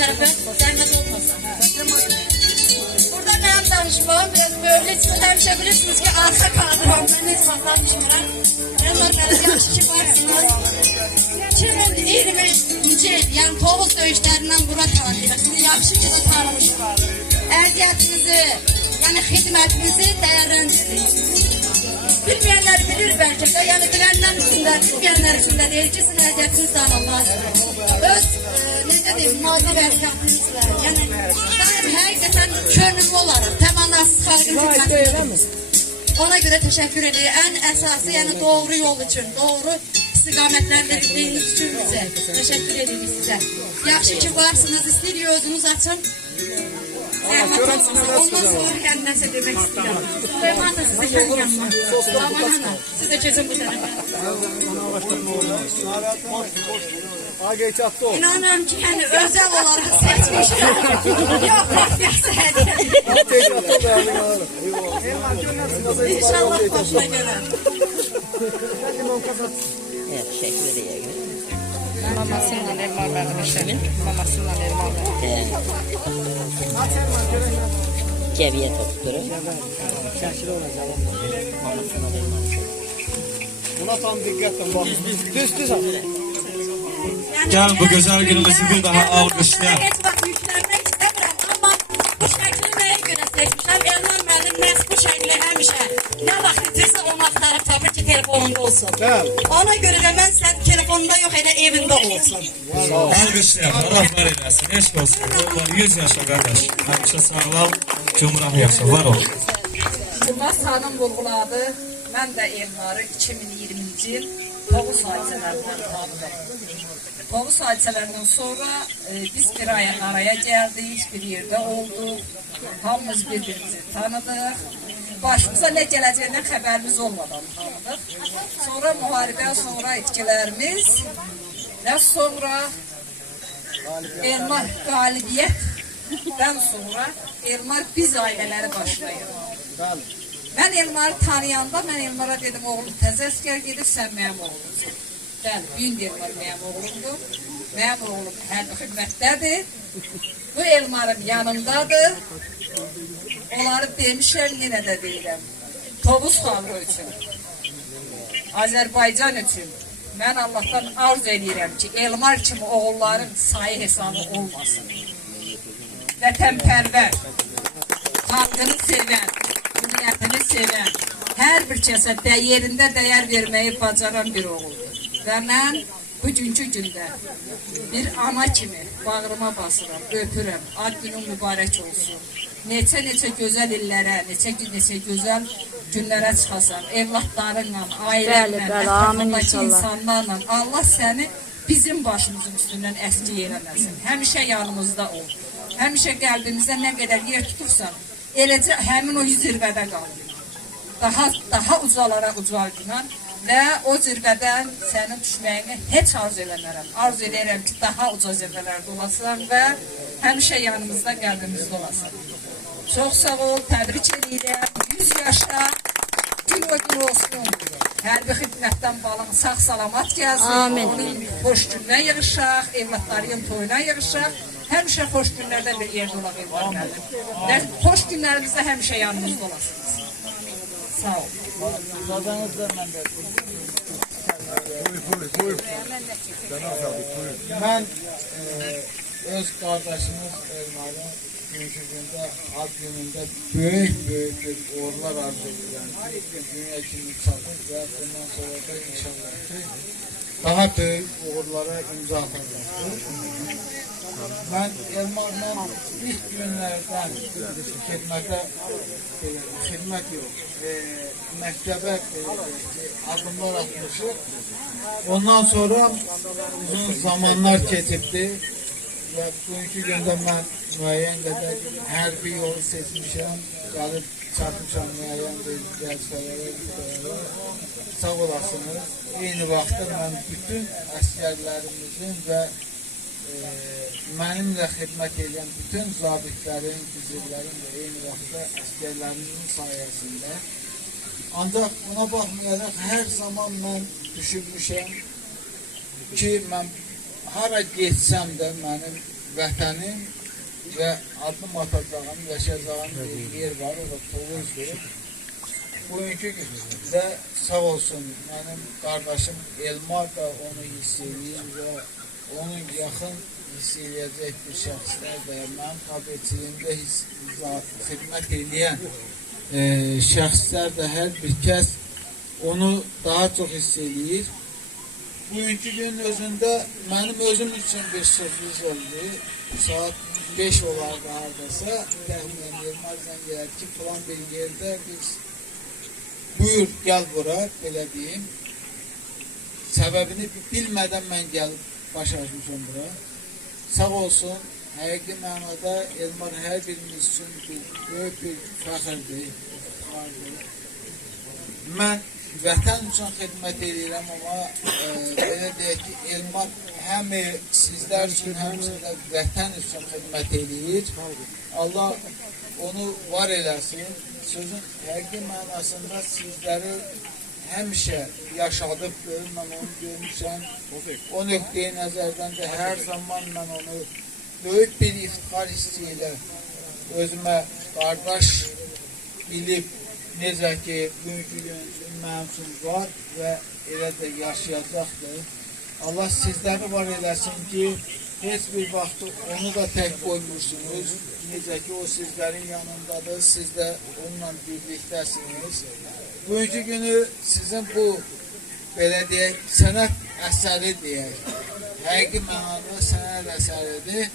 şərəfə zəhmət olmasa. Burada mənim danışmam biraz böyle. Siz həmişə bilirsiniz ki, arxa kadram. Mən heç vaxt danışmıram. Elmar mənim yaxşı ki varsınız. 2020-ci il, yəni Tovuz döyüşlərindən bura tanıyırıq. Sizi yaxşı ki de tanımışıq. Əziyyətinizi, yəni xidmətinizi dəyərləndirsiniz. Bilmeyenler bilir belki de, yani bilenler için de, bilmeyenler için de değil ki, sizin əziyyətiniz tanınmazdır. Öz, necə deyim, maddi vəziyyətinizlə, yəni daim həqiqətən könüllü olaraq, təmannasız xalqın xidmətiniz. Ona göre teşekkür ediyorum. En esası yani doğru yol için, doğru istiqamətləndirdiyiniz için bize teşekkür ediyoruz size. Yaxşı ki varsınız, istəyir özünüz açın. Ondan sonra kendinizə demək istəyirəm. Süleyman da size kendi yanına. Aman ana, siz de çözün bu tərəfə. İnanıyorum ki yani özel olarak seçmişler. Yok partiyası hediye. İnşallah başına gelir. Evet, teşekkür ederim. Mamasından elmalarını işledim. Mamasından elmalarını. Ceviye tutturur. Buna tam dikkatle bak. Düz al. Gel bu güzel günümüzü bir daha alkışlayalım. Hiç bak yüklenmek istemiyorum ama bu şekli neye göre seçmişim? Elmar müəllim məhz bu şekli həmişə ne vaxt itirsə onu aktarıp tapır ki telefonunda olsun. Ona göre de ben sen telefonunda yok hele evinde olsun. Alkışlayalım. Allah var eylesin. Eşk olsun. Allah 100 yaşa kardeş. Hemşe sağlam, cumhuriyet yaşa. Var ol. Cumhuriyet Hanım vurguladı. Ben de Elmar'ı 2020-ci yıl Tovuz hadisələrindən tanıdım. Tovuz hadisələrindən sonra biz bir araya geldik, bir yerde olduk. Hamımız birbirimizi tanıdıq. Başımıza ne geleceğinden xəbərimiz olmadan tanıdıq. Sonra müharibə, sonra etkilərimiz ve sonra Elmar qalibiyyətdən sonra Elmar biz ailələri başlayır. Ben Elmar'ı tanıyanda ben Elmar'a dedim oğlum təzə əskər gedib sən mənim oğlumsun. Bəli, Bünd Elmar mənim oğlumdur. Mənim oğlum hərbi xidmətdədir. Bu Elmar'ım yanımdadır. Onları demişəm, yenə də deyirəm. Tovuz xalqı üçün, Azərbaycan üçün mən Allah'tan arz edirəm ki, Elmar kimi oğulların sayı hesabı olmasın. Vətənpərvər, xalqını sevən, millətini sevən, hər bir kəsə yerində dəyər verməyi bacaran bir oğuldur. Və mən bugünkü gündə bir ana kimi bağrıma basıram, öpürəm, ad günün mübarək olsun. Neçə gözəl illərə, neçə gözəl günlərə çıxasan, evlatlarınla, ailənlə, ətrafındakı insanlarla Allah səni bizim başımızın üstündən əski eləməsin. Həmişə yanımızda ol. Həmişə qəlbimizdə nə qədər yer tutursan, eləcə həmin o zirvədə qalır. Daha ucalara ucaldın və o zirvədən sənin düşməyini heç arzu eləmərəm. Arzu edirəm ki, daha uca zirvələrdə olasan və həmişə yanımızda, qəlbimizdə olasan. Çox sağ ol, təbrik edirəm. 100 yaşa, gün o gün olsun. Hərbi xidmətdən balın sağ-salamat gəlsin. Onun xoş gününə yığışaq, evlatlarının toyuna yığışaq. Həmişə xoş günlərdə bir yerdə olaq evlatlardır. Və xoş günlərimizdə həmişə yanımızda olasınız. Sağ ol. Ben öz kardeşimiz Elmar'ın bugünkü gündə, ad günündə böyük bir uğurlar arzu edirəm. Dünya kimi çatır və bundan sonra da inşallah ki, daha böyük uğurlara imza atacaqdır. Ben Elmar'la ilk günlərdən xidmət yox, məktəbə adımlar atmışıq. Ondan sonra uzun zamanlar keçibdi və bugünkü gündə mən müəyyən qədər hərbi yolu seçmişəm, gəlib çatmışam müəyyən vəzifələrə. Sağ olasınız. Eyni vaxtda mən bütün əskərlərimizin və mənimlə xidmət edən bütün zabitlərin, güzürlərin və eyni vaxtda əskərlərimizin sayəsində. Ancaq buna baxmayaraq hər zaman mən düşünmüşəm ki, mən hara getsəm də mənim vətənim və addım atacağım, yaşayacağım bir yer var, o da Tovuzdur. Bugünkü gündə sağ olsun mənim qardaşım Elmar da onu hiss edir və onun yaxın hiss edəcək bir şəxslər də mənim tabiçiliyimdə xidmət edən şəxslər də hər bir kəs onu daha çox hiss edir. Bugünkü gün özündə mənim özüm üçün bir sürpriz oldu. Saat 5 olardı hardasa, təxminən Elmar zəng gəldi ki, falan bir yerdə biz buyur, gəl bura, belə deyim. Səbəbini bilmədən mən gəlib baş açmışam bura. Sağ olsun, həqiqi mənada Elmar hər birimiz üçün böyük bir fəxirdir. Mən vətən üçün xidmət edirəm, amma belə deyək ki, Elmar həm sizlər üçün, həm də vətən üçün xidmət edir. Allah onu var eləsin. Sözün həqiqi mənasında sizləri həmişə yaşadıbdır. Mən onu görmüşəm. O nöqteyi nəzərdən də hər zaman mən onu böyük bir iftixar hissi ilə özümə qardaş bilib, necə ki, bugünkü gün mənim üçün var və elə də yaşayacaqdır. Allah sizləri var eləsin ki, heç bir vaxt onu da tək qoymursunuz. Necə ki, o sizlərin yanındadır, siz də onunla birlikdəsiniz. Bugünkü günü sizin bu, belə deyək, sənət əsəri deyək. Həqiqi mənada sənət əsəridir.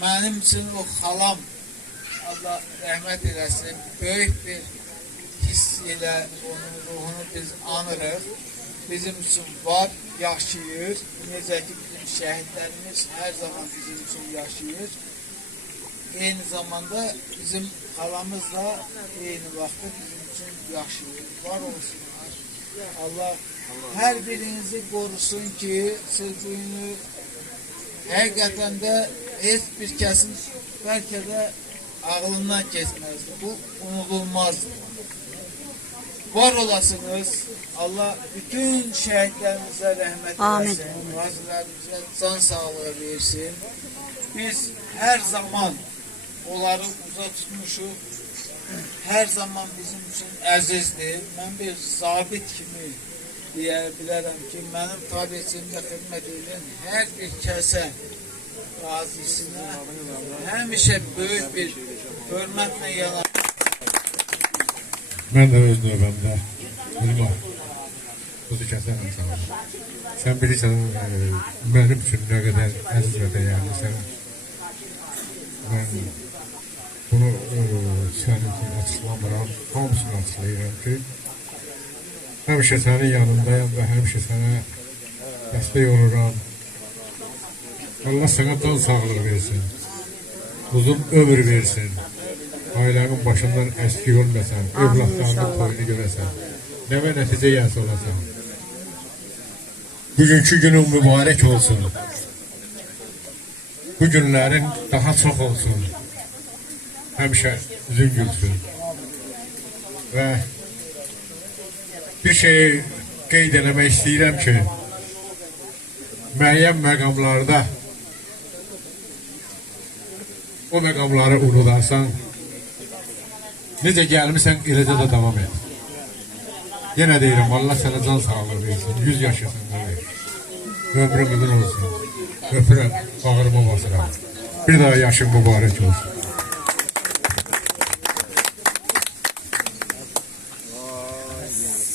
Mənim üçün o xalam, Allah rəhmət eləsin, böyük bir hiss ilə onun ruhunu biz anırıq. Bizim üçün var, yaşayır. Necə ki, bizim şəhidlərimiz hər zaman bizim üçün yaşayır. Eyni zamanda bizim xalamız da eyni vaxtda bizim üçün yaşayır. Var olsunlar. Allah hər birinizi qorusun ki, siz bugünü həqiqətən də heç bir kəsin bəlkə də ağlından keçməzdir. Bu unudulmazdır. Var olasınız. Allah bütün şəhidlərimizə rəhmət eləsin. Qazilərimizə can sağlığı versin. Biz hər zaman onları uza tutmuşuq. Hər zaman bizim üçün əzizdir. Mən bir zabit kimi deyə bilərəm ki, mənim tabiçimdə xidmət edən hər bir kəsə qazisinə həmişə böyük bir hörmətlə yanar. Mən də öz növbəmdə Elmar, buzu kəsərəm sana. Sən bilirsən, mənim üçün nə qədər əziz və dəyərlisən. Mən bunu sənin üçün açıqlamıram, hamısını açıqlayıram ki, həmişə sənin yanındayım və həmişə sənə dəstək oluram. Allah sənə can sağlığı versin, uzun ömür versin. Ailənin başından əskik olmasan, evlatlarının toyunu görəsən, nəvə nəticə yəsi olasan. Bugünkü günün mübarək olsun. Bu günlərin daha çox olsun. Həmişə üzün gülsün. Və bir şey qeyd eləmək istəyirəm ki, müəyyən məqamlarda o məqamları unudarsan, necə gəlmişsən, eləcə də davam et. Yenə deyirəm, Allah sənə can sağlığı versin, 100 yaşasın verir. Ömrün uzun olsun. Öpürəm, bağırıma basıram. Bir daha yaşın mübarək olsun.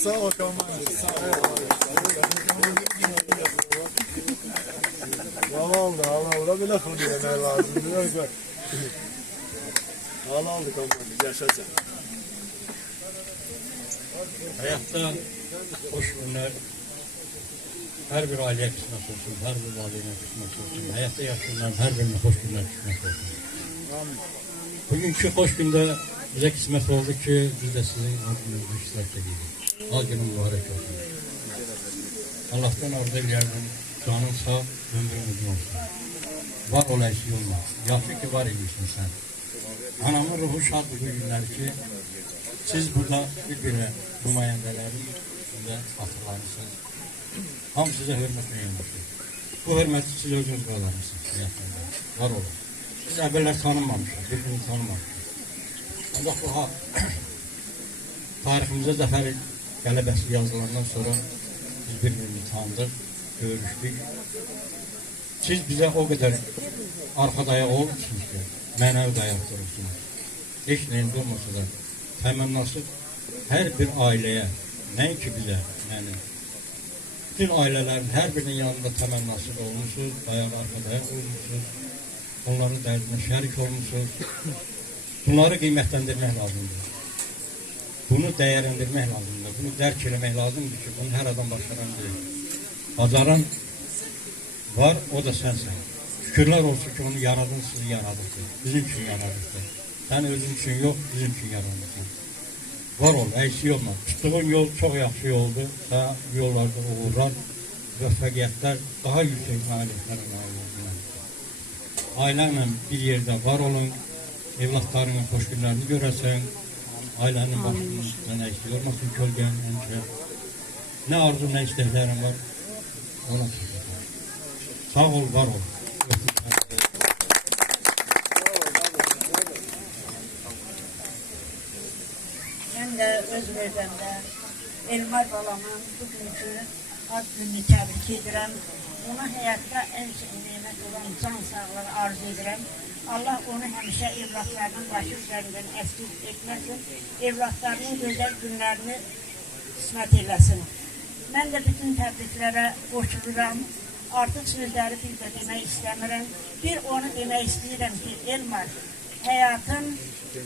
Sağ ol komandır, sağ ol. Allah belə xıl eləmək lazımdır. Allah komandır, yaşa sən. Həyatda xoş günlər hər bir ailəyə qismət olsun, hər bir valideynə qismət olsun. Həyatda yaşayanların hər birinə xoş günlər qismət olsun. Bugünkü xoş gündə bizə qismət oldu ki, biz də sizin adınızı iştirak edirik. Al günün mübarək olsun. Allah'tan orada ileriden canın sağ, ömrün uzun olsun. Var olayışı olmaz. Yaxşı ki var imişsin sen. Anamın ruhu şad bu günler ki, siz burada bir-birine nümayəndələrin üstündə hatırlanırsınız. Hamı sizə hörmət meyilmişdir. Bu hürməti siz özünüz qazanırsınız həyatında. Var olun. Biz əvvəllər tanınmamışıq, bir-birini tanımamışıq. Ancaq bu tariximizə zəfər qələbəsi yazılandan sonra biz bir-birini tanıdıq, görüşdük. Siz bizə o qədər arxa dayaq olmuşsunuz ki, mənəvi dayaq durursunuz. Heç neyiniz olmasa da təmənnası hər bir ailəyə, nəinki bizə, yəni bütün ailələrin hər birinin yanında təmənnasız olmuşsunuz, dayaq arxa dayaq olmuşsunuz, onların dərdinə şərik olmuşsunuz. Bunları qiymətləndirmək lazımdır. Bunu dəyərləndirmək lazımdır, bunu dərk eləmək lazımdır ki, bunu hər adam başaran deyil. Bacaran var, o da sənsən. Şükürlər olsun ki, onu yaradın, sizi yaradırsın, bizim üçün yaradırsın. Sən özün üçün yox, bizim üçün yaradırsın. Var ol, əksik olma. Tutduğun yol çox yaxşı yoldur. Daha yollarda uğurlar, müvəffəqiyyətlər, daha yüksək nailiyyətlərə nail oldular. Ailənlə bir yerdə var olun, evlatlarının xoş günlərini görəsən, ailənin başından əksik olmasın, kölgənin həmişə. Nə arzu, nə istəklərin var, ona çıxır. Sağ ol, var ol. Mən də öz növbəmdə Elmar balamın bugünkü ad gününü təbrik edirəm. Ona həyatda ən çox nemət olan can sağlığı arzu edirəm. Allah onu həmişə evlatlarının başı üzərindən əskik etməsin. Evlatlarının gözəl günlərini qismət eləsin. Mən də bütün təbriklərə qoşuluram. Artıq sözləri bir də demək istəmirəm. Bir onu demək istəyirəm ki, Elmar, həyatın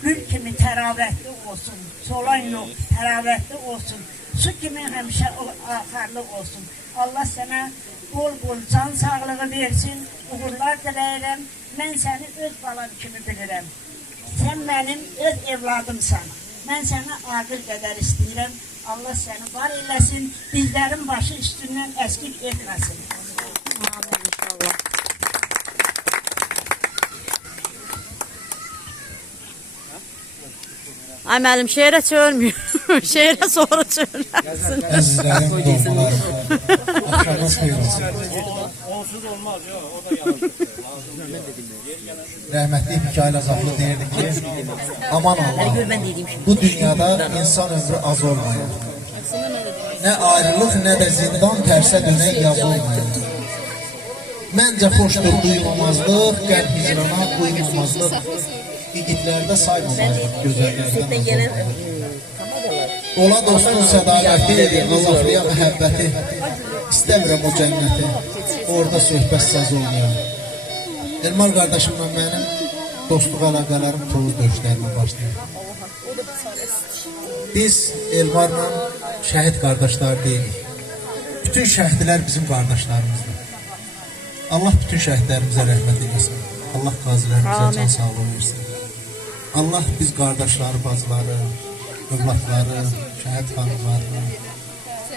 gül kimi təravətli olsun. Solan yox, təravətli olsun. Su kimi həmişə axarlı olsun. Allah sənə bol-bol can sağlığı versin. Uğurlar diləyirəm. Mən səni öz balam kimi bilirəm. Sən mənim öz evladımsan. Mən səni aqil qədər istəyirəm. Allah səni var eləsin. Bizlərin başı üstündən əskik etməsin. Amin inşallah. Ay müəllim, şeirə çölmüyor. Şeirə sonra çölməsin. Əzizlərim, doğmalarım, axşamınız xeyir olsun. Onsuz olmaz ya, o da yanlış. Rəhmətli Mikail Azaqlı deyirdi ki, aman Allah, bu dünyada insan ömrü az olmayır. Nə ayrılıq, nə də zindan tərsə dönək yaz olmayır. Məncə xoşdur duyulmazlıq, qəlb hicrana uymamazlıq. İgidlərdə saymamalıyıq gözəllərdən. Ola dostun sədaqəti, Allahlıya məhəbbəti, istəmirəm o cənnəti, orada söhbət saz olmayan. Elmar qardaşımla mənim dostluq əlaqələrim Tovuz döyüşlərimə başlayır. Biz Elmarla şəhid qardaşlar deyilik. Bütün şəhidlər bizim qardaşlarımızdır. Allah bütün şəhidlərimizə rəhmət eləsin. Allah qazilərimizə can sağlığı versin. Allah biz qardaşları, bacıları, övladları, şəhid xanımlarını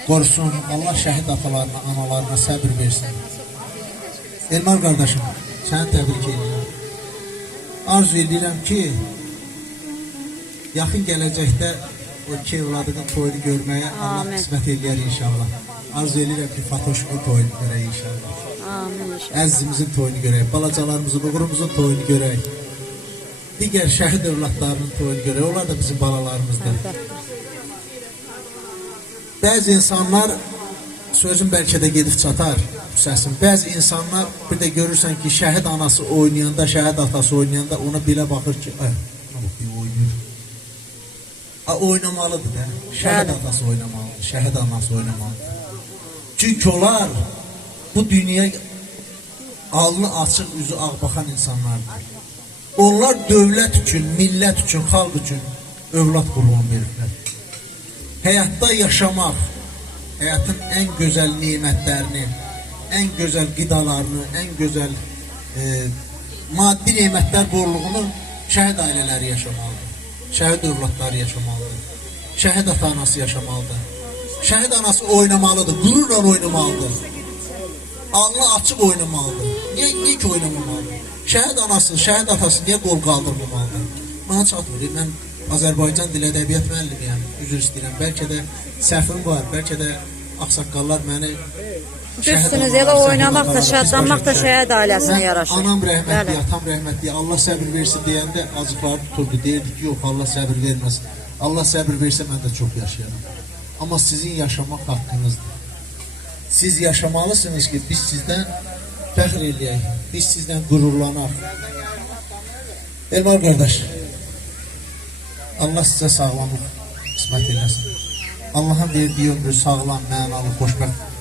qorusun. Allah şəhid atalarına, analarına səbir versin. Elmar qardaşım, səni təbrik edirəm. Arzu edirəm ki, yaxın gələcəkdə o iki evladının toyunu görməyə Allah qismət eləyər inşallah. Arzu edirəm ki, Fatoşqun toyunu görək inşallah. Əzizimizin toyunu görək, balacalarımızın, uğurumuzun toyunu görək. Digər şəhid övladlarının toyunu görək, onlar da bizim balalarımızdır. Bəzi insanlar, sözün bəlkə də gedib çatar səsin, bəzi insanlar bir də görürsən ki, şəhid anası oynayanda, şəhid atası oynayanda ona belə baxır ki, oynayır. Oynamalıdır da, şəhid atası oynamalıdır, şəhid anası oynamalıdır. Çünki onlar bu dünya alnı açıq, üzü ağ baxan insanlardır. Onlar dövlət üçün, millət üçün, xalq üçün övlad qurban verirlər. Həyatda yaşamaq, həyatın ən gözəl nemətlərini, ən gözəl qidalarını, ən gözəl maddi nemətlər borluğunu şəhid ailələri yaşamalıdır. Şəhid övladları yaşamalıdır. Şəhid ata-anası yaşamalıdır. Şəhid anası oynamalıdır, qürurla oynamalıdır. Alnı açıq oynamalıdır. Niyə ki oynamamalıdır? Şəhid anası, şəhid atası niyə qol qaldırmamalıdır? Bana çatmır. Mən Azərbaycan dil ədəbiyyat müəllimiyəm, üzr istəyirəm. Bəlkə də səhvim var, bəlkə də ağsaqqallar məni Düzsünüz, elə oynamaq da, şadlanmaq da şəhid ailəsinə yaraşır. Anam rəhmətli, Bəli. atam rəhmətli, Allah səbir versin deyəndə acıqları tuturdu. Deyirdi ki, yox, Allah səbir verməz. Allah səbir versə mən də çox yaşayaram. Amma sizin yaşamaq haqqınızdır. Siz yaşamalısınız ki, biz sizdən fəxr eləyək, biz sizdən qürurlanaq. Elmar qardaş, Allah sizə sağlamlıq qismət eləsin. Allah'ın verdiği ömrü sağlam, mənalı, xoşbəxt